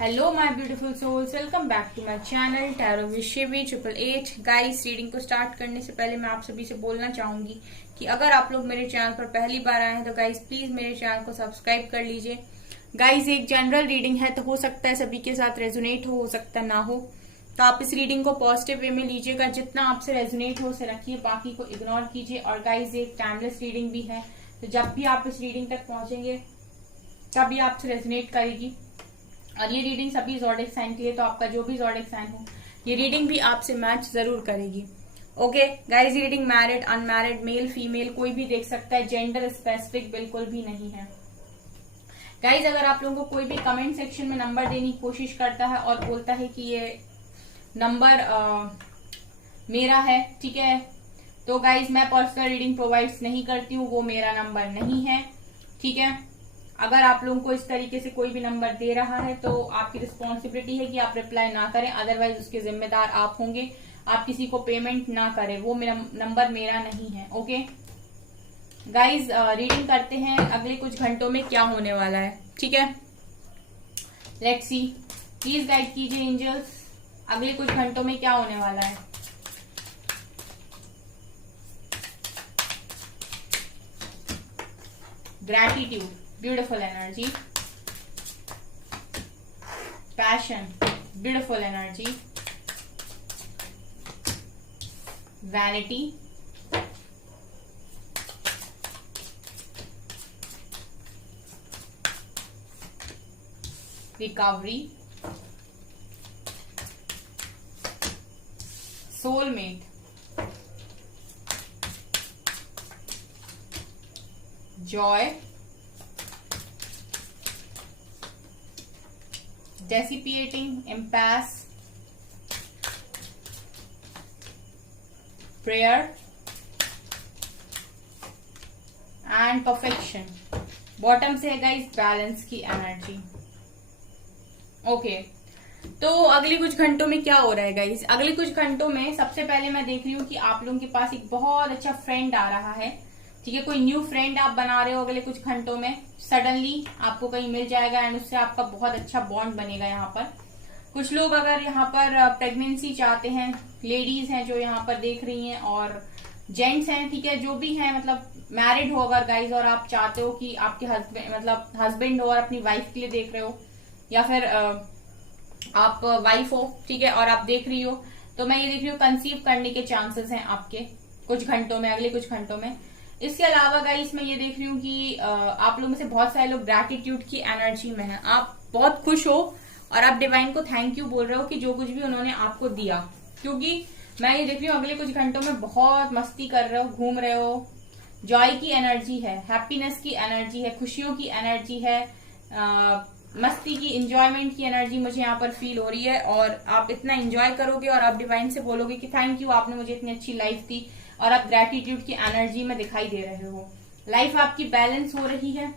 Hello my beautiful souls, welcome back to my channel tarot विशेवी 888। Guys, reading को start करने से पहले मैं आप सभी से बोलना चाहूंगी कि अगर आप लोग मेरे चैनल पर पहली बार आए हैं तो गाइस प्लीज मेरे चैनल को सब्सक्राइब कर लीजिए। गाइस, एक जनरल रीडिंग है तो हो सकता है सभी के साथ रेजोनेट हो सकता है ना हो, तो आप इस रीडिंग को पॉजिटिव वे में लीजिएगा। जितना आपसे रेजोनेट हो उसे रखिए, बाकी को इग्नोर कीजिए। और गाइस, एक टाइमलेस रीडिंग भी है, तो जब भी आप इस रीडिंग तक पहुंचेंगे तभी आपसे रेजोनेट करेगी। और ये रीडिंग सभी ज़ोडिएक साइन की है, तो आपका जो भी ज़ोडिएक साइन हो ये रीडिंग भी आपसे मैच जरूर करेगी। Okay guys, reading married, unmarried, male female कोई भी देख सकता है, जेंडर स्पेसिफिक बिल्कुल भी नहीं है। गाइस, अगर आप लोगों को कोई भी कमेंट सेक्शन में नंबर देने की कोशिश करता है और बोलता है कि ये नंबर मेरा है, ठीक है, तो गाइस मैं पर्सनल रीडिंग प्रोवाइड्स नहीं करती हूँ, वो मेरा नंबर नहीं है, ठीक है। अगर आप लोगों को इस तरीके से कोई भी नंबर दे रहा है तो आपकी रिस्पॉन्सिबिलिटी है कि आप रिप्लाई ना करें, अदरवाइज उसके जिम्मेदार आप होंगे। आप किसी को पेमेंट ना करें, वो मेरा नंबर मेरा नहीं है। ओके गाइज, रीडिंग करते हैं अगले कुछ घंटों में क्या होने वाला है, ठीक है। लेट्स सी, प्लीज गाइड कीजिए एंजल्स, अगले कुछ घंटों में क्या होने वाला है। Gratitude, beautiful energy. Passion, beautiful energy. Vanity, recovery, soulmate, joy, dissipating, impasse, prayer and perfection। Bottom से है गाइस बैलेंस की एनर्जी। ओके, तो अगले कुछ घंटों में क्या हो रहा है गाइस। अगले कुछ घंटों में सबसे पहले मैं देख रही हूँ कि आप लोगों के पास एक बहुत अच्छा फ्रेंड आ रहा है, ठीक है। कोई न्यू फ्रेंड आप बना रहे हो अगले कुछ घंटों में, सडनली आपको कहीं मिल जाएगा एंड उससे आपका बहुत अच्छा बॉन्ड बनेगा। यहाँ पर कुछ लोग अगर यहाँ पर प्रेगनेंसी चाहते हैं, लेडीज हैं जो यहाँ पर देख रही हैं, और जेंट्स हैं, ठीक है, जो भी हैं, मतलब मैरिड हो अगर गाइज और आप चाहते हो कि आपके हस्बैंड हो और अपनी वाइफ के लिए देख रहे हो, या फिर आप वाइफ हो, ठीक है, और आप देख रही हो, तो मैं ये देख रही हूँ कंसीव करने के चांसेस हैं आपके कुछ घंटों में, अगले कुछ घंटों में। इसके अलावा गाइस मैं ये देख रही हूँ कि आप लोगों में से बहुत सारे लोग ग्रैटिट्यूड की एनर्जी में हैं। आप बहुत खुश हो और आप डिवाइन को थैंक यू बोल रहे हो कि जो कुछ भी उन्होंने आपको दिया, क्योंकि मैं ये देख रही हूँ अगले कुछ घंटों में बहुत मस्ती कर रहे हो, घूम रहे हो। जॉय की एनर्जी है, हैप्पीनेस की एनर्जी है, खुशियों की एनर्जी है, मस्ती की, इंजॉयमेंट की एनर्जी मुझे यहाँ पर फील हो रही है। और आप इतना एंजॉय करोगे और आप डिवाइन से बोलोगे कि थैंक यू, आपने मुझे इतनी अच्छी लाइफ दी, और आप ग्रैटिट्यूड की एनर्जी में दिखाई दे रहे हो। लाइफ आपकी बैलेंस हो रही है,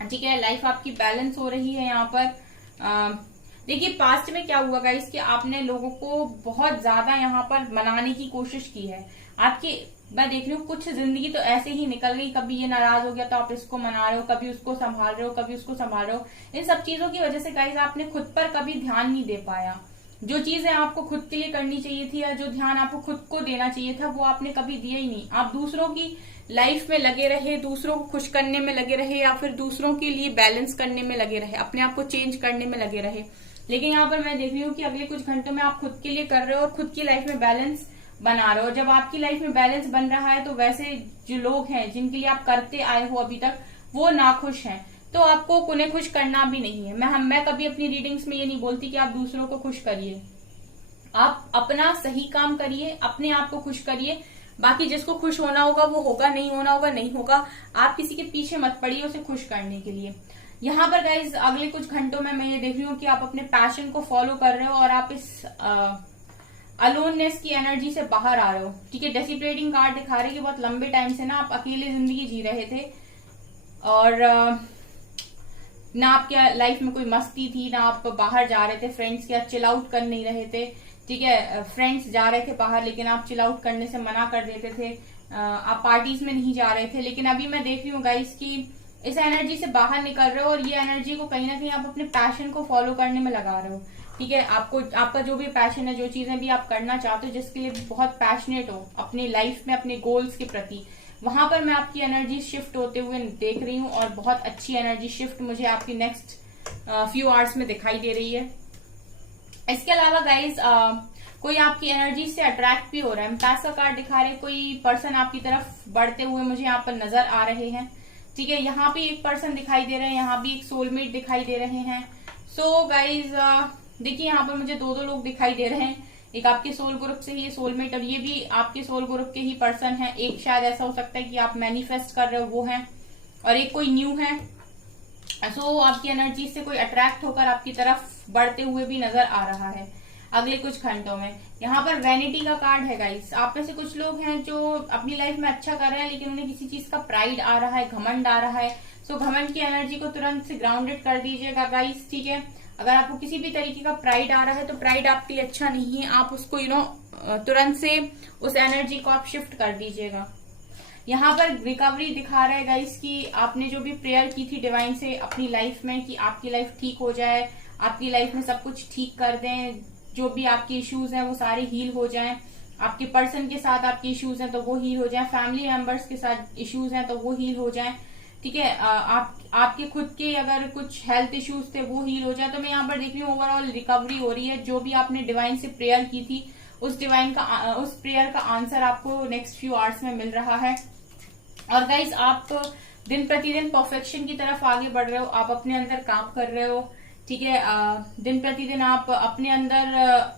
ठीक है, लाइफ आपकी बैलेंस हो रही है। यहाँ पर देखिए पास्ट में क्या हुआ गाइस कि आपने लोगों को बहुत ज्यादा यहाँ पर मनाने की कोशिश की है। आपकी मैं देख रही हूँ कुछ जिंदगी तो ऐसे ही निकल गई, कभी ये नाराज हो गया तो आप इसको मना रहे हो, कभी उसको संभाल रहे हो, कभी उसको संभाल रहे हो। इन सब चीजों की वजह से गाइस आपने खुद पर कभी ध्यान नहीं दे पाया। जो चीजें आपको खुद के लिए करनी चाहिए थी या जो ध्यान आपको खुद को देना चाहिए था वो आपने कभी दिया ही नहीं। आप दूसरों की लाइफ में लगे रहे, दूसरों को खुश करने में लगे रहे, या फिर दूसरों के लिए बैलेंस करने में लगे रहे, अपने आप को चेंज करने में लगे रहे। लेकिन यहाँ पर मैं देख रही हूँ कि अगले कुछ घंटों में आप खुद के लिए कर रहे हो और खुद की लाइफ में बैलेंस बना रहे हो। जब आपकी लाइफ में बैलेंस बन रहा है तो वैसे जो लोग हैं जिनके लिए आप करते आए हो अभी तक वो नाखुश हैं, तो आपको उन्हें खुश करना भी नहीं है। मैं कभी अपनी रीडिंग्स में ये नहीं बोलती कि आप दूसरों को खुश करिए, आप अपना सही काम करिए, अपने आप को खुश करिए। बाकी जिसको खुश होना होगा वो होगा, नहीं होना होगा नहीं होगा। आप किसी के पीछे मत पड़िए उसे खुश करने के लिए। यहाँ पर गाइज अगले कुछ घंटों में मैं ये देख रही हूँ कि आप अपने पैशन को फॉलो कर रहे हो और आप इस अलोननेस की एनर्जी से बाहर आ रहे हो, ठीक है। डेसिपरेटिंग कार्ड दिखा रहे कि बहुत लंबे टाइम से ना आप अकेले जिंदगी जी रहे थे, और ना आपके लाइफ में कोई मस्ती थी, ना आप बाहर जा रहे थे फ्रेंड्स के साथ, चिल आउट कर नहीं रहे थे, ठीक है। फ्रेंड्स जा रहे थे बाहर लेकिन आप चिल आउट करने से मना कर देते थे, आप पार्टीज में नहीं जा रहे थे। लेकिन अभी मैं देख रही हूँ गाइस कि इस एनर्जी से बाहर निकल रहे हो और ये एनर्जी को कहीं ना कहीं आप अपने पैशन को फॉलो करने में लगा रहे हो। ठीक है, आपको आपका जो भी पैशन है, जो चीजें भी आप करना चाहते हो, जिसके लिए बहुत पैशनेट हो अपनी लाइफ में, अपने गोल्स के प्रति, वहां पर मैं आपकी एनर्जी शिफ्ट होते हुए देख रही हूँ और बहुत अच्छी एनर्जी शिफ्ट मुझे आपकी नेक्स्ट फ्यू आवर्स में दिखाई दे रही है। इसके अलावा गाइज कोई आपकी एनर्जी से अट्रैक्ट भी हो रहा है। एम्पैथ का कार्ड दिखा रहे हैं, कोई पर्सन आपकी तरफ बढ़ते हुए मुझे यहाँ पर नजर आ रहे हैं। ठीक है, यहाँ भी एक पर्सन दिखाई दे रहे हैं, यहाँ भी एक सोलमेट दिखाई दे रहे हैं। सो गाइज देखिए, यहाँ पर मुझे दो लोग दिखाई दे रहे हैं, एक आपके सोल ग्रुप से ही सोलमेट, और ये भी आपके सोल ग्रुप के ही पर्सन है। एक शायद ऐसा हो सकता है कि आप मैनिफेस्ट कर रहे हो वो है, और एक कोई न्यू है। सो आपकी एनर्जी से कोई अट्रैक्ट होकर आपकी तरफ बढ़ते हुए भी नजर आ रहा है अगले कुछ घंटों में। यहाँ पर वैनिटी का कार्ड है गाइस। आप में से कुछ लोग हैं जो अपनी लाइफ में अच्छा कर रहे हैं, लेकिन उन्हें किसी चीज का प्राइड आ रहा है, घमंड आ रहा है। सो घमंड की एनर्जी को तुरंत से ग्राउंडेड कर दीजिएगा गाइस। ठीक है, अगर आपको किसी भी तरीके का प्राइड आ रहा है तो प्राइड आपके लिए अच्छा नहीं है, आप उसको तुरंत से उस एनर्जी को आप शिफ्ट कर दीजिएगा। यहाँ पर रिकवरी दिखा रहा है गाइस कि आपने जो भी प्रेयर की थी डिवाइन से अपनी लाइफ में कि आपकी लाइफ ठीक हो जाए, आपकी लाइफ में सब कुछ ठीक कर दें, जो भी आपके इश्यूज हैं वो सारे हील हो जाएं, आपके पर्सन के साथ आपके इश्यूज हैं तो वो हील हो जाएं, फैमिली मेंबर्स के साथ इश्यूज हैं तो वो हील हो जाएं। ठीक है, आपके खुद के अगर कुछ हेल्थ इश्यूज थे वो हील हो जाए। तो मैं यहाँ पर देख रही हूँ ओवरऑल रिकवरी हो रही है। जो भी आपने डिवाइन से प्रेयर की थी उस प्रेयर का आंसर आपको नेक्स्ट फ्यू आवर्स में मिल रहा है। और गाइज आप दिन प्रतिदिन परफेक्शन की तरफ आगे बढ़ रहे हो, आप अपने अंदर काम कर रहे हो। ठीक है, दिन प्रतिदिन आप अपने अंदर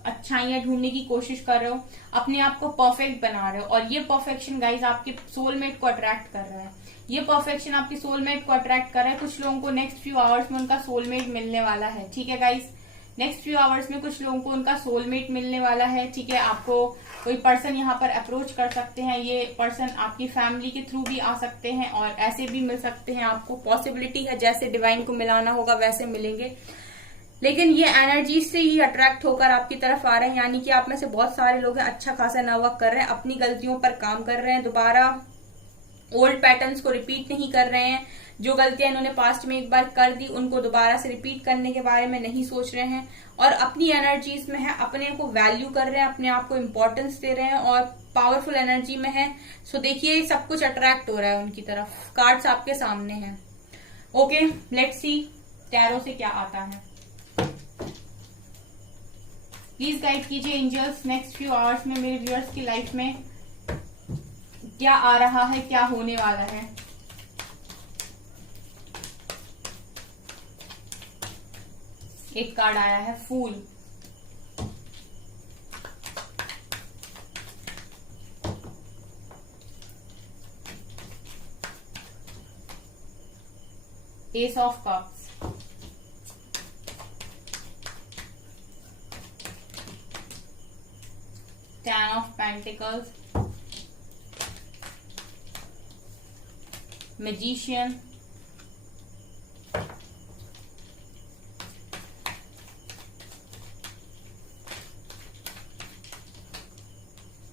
अच्छाइयां ढूंढने की कोशिश कर रहे हो, अपने आप को परफेक्ट बना रहे हो। और ये परफेक्शन गाइज आपके सोलमेट को अट्रैक्ट कर रहा है, ये परफेक्शन आपके सोलमेट को अट्रैक्ट कर रहा है। कुछ लोगों को नेक्स्ट फ्यू आवर्स में उनका सोलमेट मिलने वाला है। ठीक है गाइज, नेक्स्ट फ्यू आवर्स में कुछ लोगों को उनका सोलमेट मिलने वाला है। ठीक है, आपको कोई पर्सन यहाँ पर अप्रोच कर सकते हैं, ये पर्सन आपकी फैमिली के थ्रू भी आ सकते हैं और ऐसे भी मिल सकते हैं। आपको पॉसिबिलिटी है जैसे डिवाइन को मिलाना होगा वैसे मिलेंगे, लेकिन ये एनर्जी से ही अट्रैक्ट होकर आपकी तरफ आ रहे हैं। यानी कि आप में से बहुत सारे लोग हैं अच्छा खासा नर्वक कर रहे हैं, अपनी गलतियों पर काम कर रहे हैं, दोबारा ओल्ड पैटर्न्स को रिपीट नहीं कर रहे हैं। जो गलतियां इन्होंने पास्ट में एक बार कर दी उनको दोबारा से रिपीट करने के बारे में नहीं सोच रहे हैं, और अपनी एनर्जीज में है, अपने को वैल्यू कर रहे हैं, अपने आप को इम्पोर्टेंस दे रहे हैं और पावरफुल एनर्जी में है। सो देखिए सब कुछ अट्रैक्ट हो रहा है उनकी तरफ। कार्ड्स आपके सामने हैं। ओके, लेट्स सी टैरो से क्या आता है। प्लीज गाइड कीजिए एंजल्स, नेक्स्ट फ्यू आवर्स में मेरे व्यूअर्स की लाइफ में क्या आ रहा है, क्या होने वाला है। एक कार्ड आया है fool, ace of cups, ten of pentacles, magician,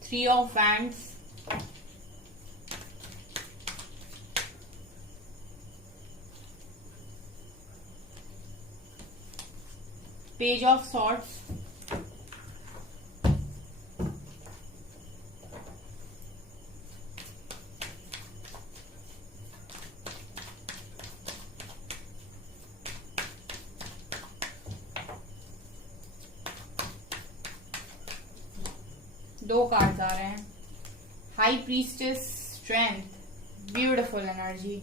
three of wands, page of swords, दो कार्ड्स आ रहे हैं, high priestess, strength, beautiful energy,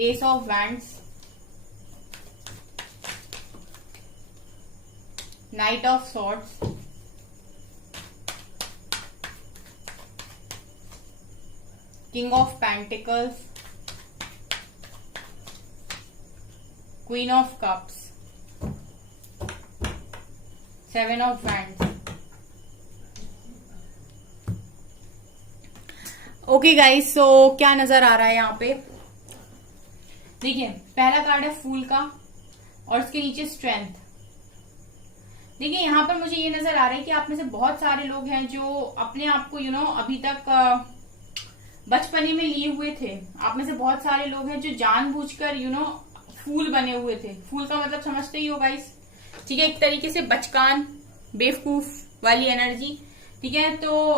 ace of wands, knight of swords, king of pentacles, queen of cups, seven of wands. Okay guys, so क्या नजर आ रहा है यहाँ पे, देखिए पहला कार्ड है फूल का और उसके नीचे स्ट्रेंथ। देखिए यहाँ पर मुझे ये नजर आ रहा है कि आप में से बहुत सारे लोग हैं जो अपने आप को अभी तक बचपने में लिए हुए थे। आप में से बहुत सारे लोग हैं जो जानबूझकर फूल बने हुए थे। फूल का मतलब समझते ही हो गाइस, ठीक है, एक तरीके से बचकान, बेवकूफ वाली एनर्जी, ठीक है, तो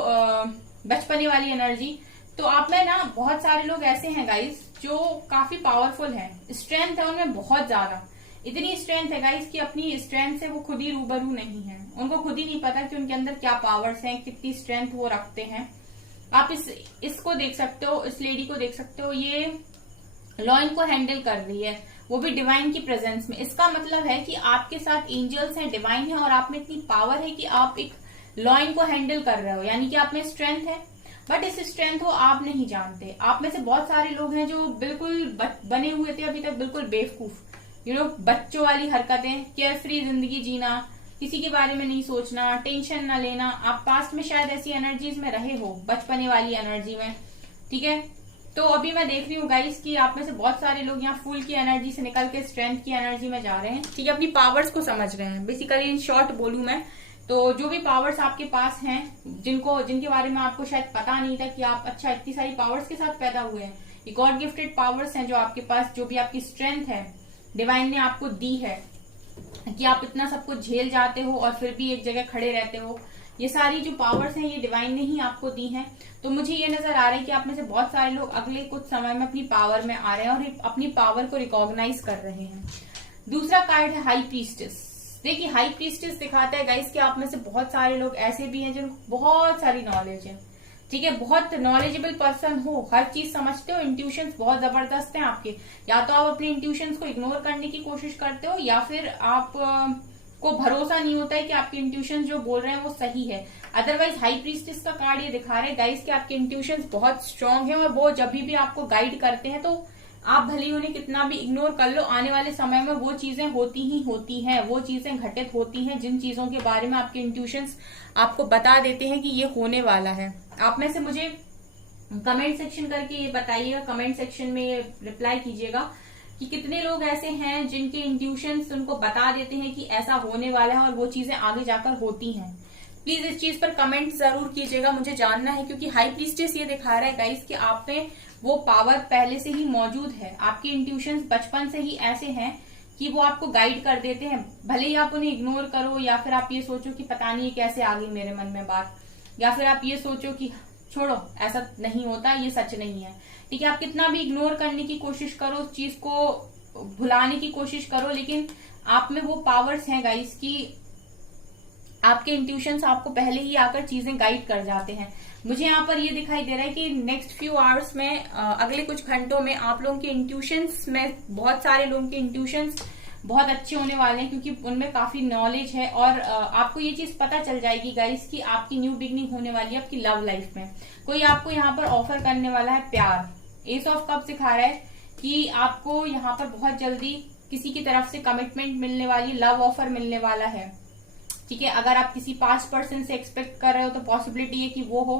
बचपने वाली एनर्जी। तो आप में ना बहुत सारे लोग ऐसे हैं गाइस जो काफी पावरफुल हैं, स्ट्रेंथ है उनमें बहुत ज्यादा, इतनी स्ट्रेंथ है गाइस कि अपनी स्ट्रेंथ से वो खुद ही रूबरू नहीं है। उनको खुद ही नहीं पता कि उनके अंदर क्या पावर्स हैं, कितनी स्ट्रेंथ वो रखते हैं। आप इसको देख सकते हो, इस लेडी को देख सकते हो, ये लॉइन को हैंडल कर रही है, वो भी डिवाइन की प्रेजेंस में। इसका मतलब है कि आपके साथ एंजल्स हैं, डिवाइन है, और आप में इतनी पावर है कि आप एक लॉइन को हैंडल कर रहे हो, यानी कि आप में स्ट्रेंथ है। बट इस स्ट्रेंथ को आप नहीं जानते। आप में से बहुत सारे लोग हैं जो बिल्कुल बने हुए थे अभी तक, बिल्कुल बेवकूफ, बच्चों वाली हरकतें, केयर फ्री जिंदगी जीना, किसी के बारे में नहीं सोचना, टेंशन ना लेना। आप पास्ट में शायद ऐसी एनर्जीज में रहे हो, बचपने वाली एनर्जी में, ठीक है। तो अभी मैं देख रही हूँ गाइस कि आप में से बहुत सारे लोग यहाँ फूल की एनर्जी से निकल के स्ट्रेंथ की एनर्जी में जा रहे हैं, ठीक है, अपनी पावर्स को समझ रहे हैं। बेसिकली इन शॉर्ट बोलूं मैं तो जो भी पावर्स आपके पास हैं, जिनके बारे में आपको शायद पता नहीं था कि आप अच्छा इतनी सारी पावर्स के साथ पैदा हुए हैं, ये गॉड गिफ्टेड पावर्स हैं जो आपके पास, जो भी आपकी स्ट्रेंथ है डिवाइन ने आपको दी है कि आप इतना सब कुछ झेल जाते हो और फिर भी एक जगह खड़े रहते हो। ये सारी जो पावर्स हैं ये डिवाइन ने ही आपको दी हैं। तो मुझे ये नजर आ रहा है कि आप में से बहुत सारे लोग अगले कुछ समय में अपनी पावर में आ रहे हैं और अपनी पावर को रिकॉग्नाइज कर रहे हैं। दूसरा कार्ड है हाई प्रीस्टेस। देखिए हाई प्रीस्टेस दिखाता है गाइस कि आप में से बहुत सारे लोग ऐसे भी हैं जिनको बहुत सारी नॉलेज है, ठीक है, बहुत नॉलेजेबल पर्सन हो, हर चीज समझते हो, इंट्यूशंस बहुत जबरदस्त हैं आपके। या तो आप अपने इंट्यूशंस को इग्नोर करने की कोशिश करते हो, या फिर आप को भरोसा नहीं होता है कि आपके इंट्यूशन जो बोल रहे हैं वो सही है। अदरवाइज हाई प्रीस्टेस का कार्ड ये दिखा रहे हैं गाइस कि आपके इंट्यूशंस बहुत स्ट्रांग है और वो जब भी आपको गाइड करते हैं तो आप भले ही उन्हें कितना भी इग्नोर कर लो, आने वाले समय में वो चीजें होती ही होती हैं, वो चीजें घटित होती हैं जिन चीजों के बारे में आपके इंट्यूशंस आपको बता देते हैं कि ये होने वाला है। आप में से मुझे कमेंट सेक्शन करके ये बताइएगा, कमेंट सेक्शन में ये रिप्लाई कीजिएगा कि कितने लोग ऐसे हैं जिनके इंट्यूशंस उनको बता देते हैं कि ऐसा होने वाला है और वो चीजें आगे जाकर होती हैं। प्लीज इस चीज पर कमेंट जरूर कीजिएगा, मुझे जानना है, क्योंकि हाई प्रीस्टेस ये दिखा रहा है गाइस कि आप में वो पावर पहले से ही मौजूद है। आपके इंट्यूशंस बचपन से ही ऐसे हैं कि वो आपको गाइड कर देते हैं, भले ही आप उन्हें इग्नोर करो या फिर आप ये सोचो कि पता नहीं कैसे आ गई मेरे मन में बात, या फिर आप ये सोचो कि छोड़ो ऐसा नहीं होता, ये सच नहीं है, ठीक है। आप कितना भी इग्नोर करने की कोशिश करो, उस चीज को भुलाने की कोशिश करो, लेकिन आप में वो पावर्स हैं गाइस कि आपके इंट्यूशंस आपको पहले ही आकर चीजें गाइड कर जाते हैं। मुझे यहाँ पर ये दिखाई दे रहा है कि नेक्स्ट फ्यू आवर्स में, अगले कुछ घंटों में आप लोगों के इंट्यूशंस में, बहुत सारे लोगों के इंट्यूशंस बहुत अच्छे होने वाले हैं, क्योंकि उनमें काफी नॉलेज है और आपको ये चीज पता चल जाएगी गाइस कि आपकी न्यू बिगनिंग होने वाली है आपकी लव लाइफ में। कोई आपको यहाँ पर ऑफर करने वाला है प्यार। एस ऑफ कप सिखा रहा है कि आपको यहाँ पर बहुत जल्दी किसी की तरफ से कमिटमेंट मिलने वाली, लव ऑफर मिलने वाला है, ठीक है। अगर आप किसी पास्ट पर्सन से एक्सपेक्ट कर रहे हो तो पॉसिबिलिटी है कि वो हो,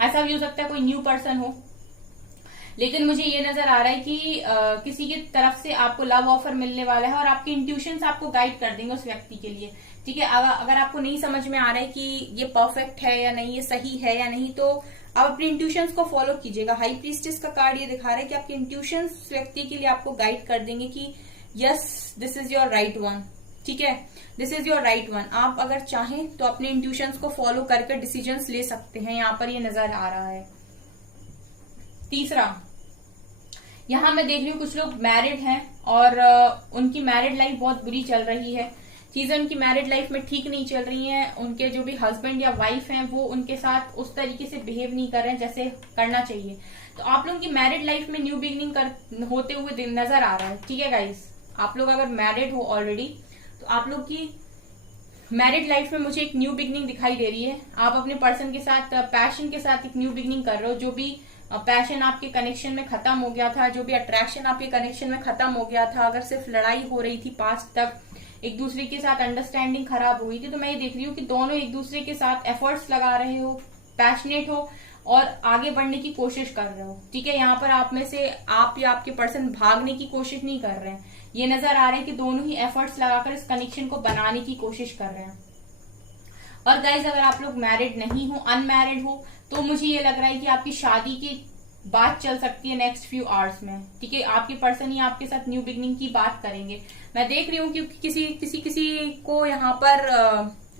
ऐसा भी हो सकता है कोई न्यू पर्सन हो, लेकिन मुझे ये नजर आ रहा है कि किसी की तरफ से आपको लव ऑफर मिलने वाला है और आपके इंट्यूशंस आपको गाइड कर देंगे उस व्यक्ति के लिए, ठीक है। अगर आपको नहीं समझ में आ रहा है कि ये परफेक्ट है या नहीं, ये सही है या नहीं, तो आप अपने इंट्यूशंस को फॉलो कीजिएगा। हाई प्रीस्टेस का कार्ड ये दिखा रहा है कि आपके इंट्यूशंस व्यक्ति के लिए आपको गाइड कर देंगे कि yes this is your right one, ठीक है, this is your right one. आप अगर चाहें तो अपने इंट्यूशंस को फॉलो करके डिसीजंस ले सकते हैं, यहाँ पर ये नजर आ रहा है। तीसरा, यहाँ मैं देख रही हूँ कुछ लोग मैरिड हैं और उनकी मैरिड लाइफ बहुत बुरी चल रही है, चीजें उनकी मैरिड लाइफ में ठीक नहीं चल रही हैं। उनके जो भी हस्बैंड या वाइफ हैं वो उनके साथ उस तरीके से बिहेव नहीं कर रहे हैं जैसे करना चाहिए। तो आप लोगों की मैरिड लाइफ में न्यू बिगनिंग होते हुए नजर आ रहा है, ठीक है गाइस। आप लोग अगर मैरिड हो ऑलरेडी तो आप लोग की मैरिड लाइफ में मुझे एक न्यू बिगनिंग दिखाई दे रही है। आप अपने पर्सन के साथ पैशन के साथ एक न्यू बिगनिंग कर रहे हो। जो भी पैशन आपके कनेक्शन में खत्म हो गया था, जो भी अट्रैक्शन आपके कनेक्शन में खत्म हो गया था, अगर सिर्फ लड़ाई हो रही थी पास्ट तक, एक दूसरे के साथ अंडरस्टैंडिंग खराब हुई थी, तो मैं ये देख रही हूँ कि दोनों एक दूसरे के साथ एफर्ट्स लगा रहे हो, पैशनेट हो और आगे बढ़ने की कोशिश कर रहे हो। ठीक है, यहाँ पर आप में से आप या आपके पर्सन भागने की कोशिश नहीं कर रहे हैं, ये नजर आ रहे हैं कि दोनों ही एफर्ट्स लगाकर इस कनेक्शन को बनाने की कोशिश कर रहे हैं। और गाइज अगर आप लोग मैरिड नहीं हो, अनमैरिड हो, तो मुझे ये लग रहा है कि आपकी शादी की बात चल सकती है नेक्स्ट फ्यू आवर्स में। ठीक है, आपके पर्सन ही आपके साथ न्यू बिगनिंग की बात करेंगे। मैं देख रही हूँ कि किसी को यहाँ पर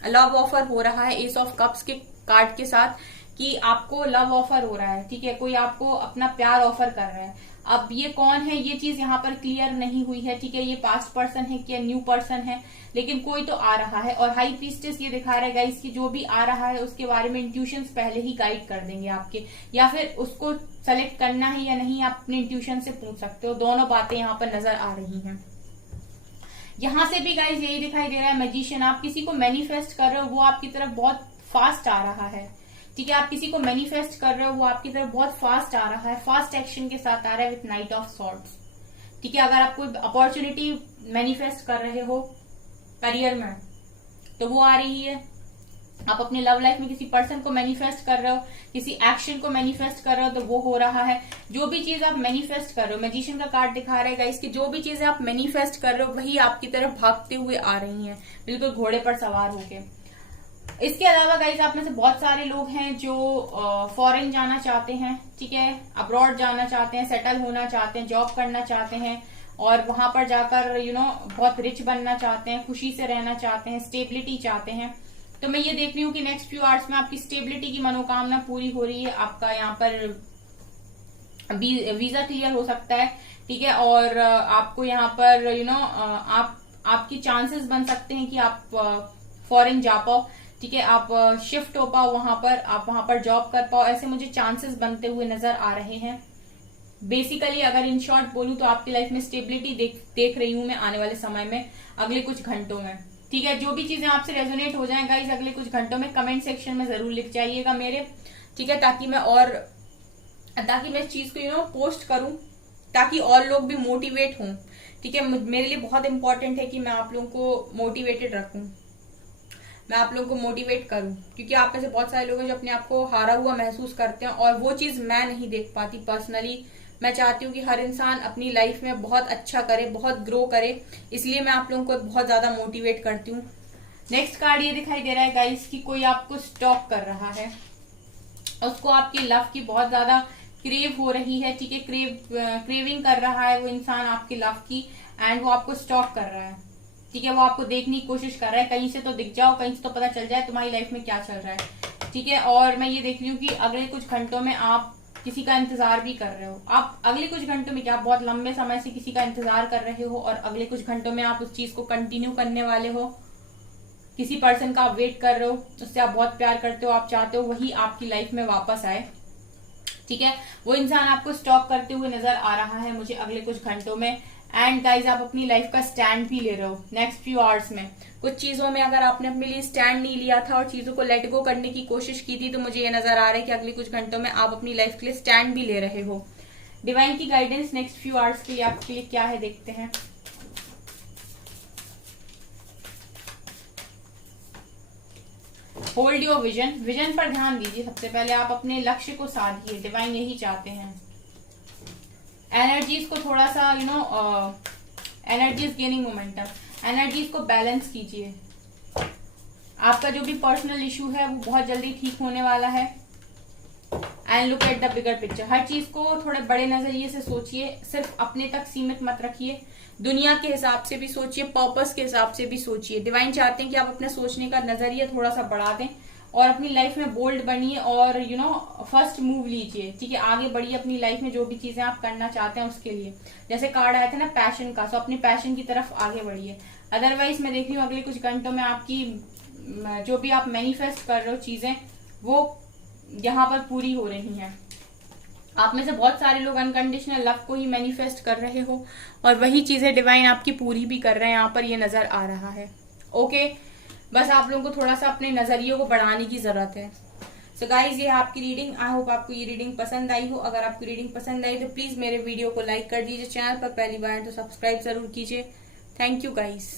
लव ऑफर हो रहा है एस ऑफ कप्स के कार्ड के साथ, कि आपको लव ऑफर हो रहा है। ठीक है, कोई आपको अपना प्यार ऑफर कर रहा है। अब ये कौन है ये चीज यहाँ पर क्लियर नहीं हुई है। ठीक है, ये पास्ट पर्सन है क्या न्यू पर्सन है, लेकिन कोई तो आ रहा है। और हाई प्रीस्टेस ये दिखा रहा है गाइस कि जो भी आ रहा है उसके बारे में इंट्यूशंस पहले ही गाइड कर देंगे आपके, या फिर उसको सेलेक्ट करना है या नहीं आप अपने इंट्यूशन से पूछ सकते हो। दोनों बातें यहाँ पर नजर आ रही हैं। यहां से भी गाइस यही दिखाई दे रहा है, मैजिशियन, आप किसी को मैनिफेस्ट कर रहे हो, वो आपकी तरफ बहुत फास्ट आ रहा है। ठीक है, आप किसी को मैनिफेस्ट कर रहे हो, वो आपकी तरफ बहुत फास्ट आ रहा है, फास्ट एक्शन के साथ आ रहा है विथ नाइट ऑफ सॉर्ड्स। ठीक है, अगर आप कोई अपॉर्चुनिटी मैनिफेस्ट कर रहे हो करियर में तो वो आ रही है। आप अपने लव लाइफ में किसी पर्सन को मैनिफेस्ट कर रहे हो, किसी एक्शन को मैनिफेस्ट कर रहे हो तो वो हो रहा है। जो भी चीज आप मैनिफेस्ट कर रहे हो, मैजिशियन का कार्ड दिखा रहा है गाइस कि जो भी चीजें आप मैनिफेस्ट कर रहे हो वही आपकी तरफ भागते हुए आ रही हैं, बिल्कुल घोड़े पर सवार होके। इसके अलावा गाइस आप में से बहुत सारे लोग हैं जो फॉरेन जाना चाहते हैं। ठीक है, अब्रॉड जाना चाहते हैं, सेटल होना चाहते हैं, जॉब करना चाहते हैं और वहां पर जाकर बहुत रिच बनना चाहते हैं, खुशी से रहना चाहते हैं, स्टेबिलिटी चाहते हैं। तो मैं ये देख रही हूँ कि नेक्स्ट फ्यू आवर्स में आपकी स्टेबिलिटी की मनोकामना पूरी हो रही है। आपका यहाँ पर वीजा क्लियर हो सकता है। ठीक है, और आपको यहाँ पर आपकी चांसेस बन सकते हैं कि आप फॉरेन जा पाओ। ठीक है, आप शिफ्ट हो पाओ वहां पर, आप वहां पर जॉब कर पाओ, ऐसे मुझे चांसेस बनते हुए नजर आ रहे हैं। बेसिकली अगर इन शॉर्ट बोलूं तो आपकी लाइफ में स्टेबिलिटी देख रही हूं मैं आने वाले समय में, अगले कुछ घंटों में। ठीक है, जो भी चीजें आपसे रेजोनेट हो जाएं गाइस अगले कुछ घंटों में कमेंट सेक्शन में जरूर लिख जाइएगा मेरे। ठीक है, ताकि मैं इस चीज को पोस्ट करूं, ताकि और लोग भी मोटिवेट हों। ठीक है, मेरे लिए बहुत इंपॉर्टेंट है कि मैं आप लोगों को मोटिवेटेड रखूं, मैं आप लोगों को मोटिवेट करूं, क्योंकि आप में से बहुत सारे लोग हैं जो अपने आप को हारा हुआ महसूस करते हैं और वो चीज मैं नहीं देख पाती। पर्सनली मैं चाहती हूँ कि हर इंसान अपनी लाइफ में बहुत अच्छा करे, बहुत ग्रो करे, इसलिए मैं आप लोगों को बहुत ज्यादा मोटिवेट करती हूँ। नेक्स्ट कार्ड ये दिखाई दे रहा है गाइस कि कोई आपको स्टॉक कर रहा है, उसको आपकी लव की बहुत ज्यादा क्रेव हो रही है। ठीक है, क्रेविंग कर रहा है वो इंसान आपकी लव की, एंड वो आपको स्टॉक कर रहा है। ठीक है, वो आपको देखने की कोशिश कर रहा है, कहीं से तो दिख जाओ, कहीं से तो पता चल जाए तुम्हारी लाइफ में क्या चल रहा है। ठीक है, और मैं ये देख रही हूँ कि अगले कुछ घंटों में आप किसी का इंतजार भी कर रहे हो। आप अगले कुछ घंटों में क्या, बहुत लंबे समय से किसी का इंतजार कर रहे हो और अगले कुछ घंटों में आप उस चीज को कंटिन्यू करने वाले हो। किसी पर्सन का आप वेट कर रहे हो, उससे आप बहुत प्यार करते हो, आप चाहते हो वही आपकी लाइफ में वापस आए। ठीक है, वो इंसान आपको स्टॉक करते हुए नजर आ रहा है मुझे अगले कुछ घंटों में। एंड गाइज आप अपनी लाइफ का स्टैंड भी ले रहे हो नेक्स्ट फ्यू आवर्स में। कुछ चीजों में अगर आपने अपने लिए स्टैंड नहीं लिया था और चीजों को लेट गो करने की कोशिश की थी, तो मुझे ये नजर आ रहा है कि अगले कुछ घंटों में आप अपनी लाइफ के लिए स्टैंड भी ले रहे हो। डिवाइन की गाइडेंस नेक्स्ट फ्यू आवर्स के लिए आपके लिए क्या है देखते हैं। होल्ड योर विजन, विजन पर ध्यान दीजिए। सबसे पहले आप अपने लक्ष्य को साधिए, डिवाइन यही चाहते हैं। एनर्जीज को थोड़ा सा एनर्जीज गेनिंग मोमेंटम, एनर्जीज को बैलेंस कीजिए। आपका जो भी पर्सनल इशू है वो बहुत जल्दी ठीक होने वाला है। And look at the bigger picture, हर चीज को थोड़े बड़े नजरिए से सोचिए, सिर्फ अपने तक सीमित मत रखिए, दुनिया के हिसाब से भी सोचिए, पर्पस के हिसाब से भी सोचिए। डिवाइन चाहते हैं कि आप अपने सोचने का नजरिया थोड़ा सा बढ़ा दें और अपनी लाइफ में बोल्ड बनिए और फर्स्ट मूव लीजिए। ठीक है, आगे बढ़िए अपनी लाइफ में, जो भी चीजें आप करना चाहते हैं उसके लिए। जैसे कार्ड आया था ना पैशन का, सो अपने पैशन की तरफ आगे बढ़िए। अदरवाइज मैं देख रही हूँ अगले कुछ घंटों में आपकी जो भी आप मैनिफेस्ट कर रहे हो चीजें, वो यहाँ पर पूरी हो रही हैं। आप में से बहुत सारे लोग अनकंडीशनल लव को ही मैनिफेस्ट कर रहे हो और वही चीजें डिवाइन आपकी पूरी भी कर रहे हैं, यहाँ पर ये नजर आ रहा है। ओके, बस आप लोगों को थोड़ा सा अपने नजरिए को बढ़ाने की जरूरत है। सो गाइज, ये आपकी रीडिंग, आई होप आपको ये रीडिंग पसंद आई हो। अगर आपकी रीडिंग पसंद आई तो प्लीज मेरे वीडियो को लाइक कर दीजिए, चैनल पर पहली बार तो सब्सक्राइब जरूर कीजिए। Thank you guys.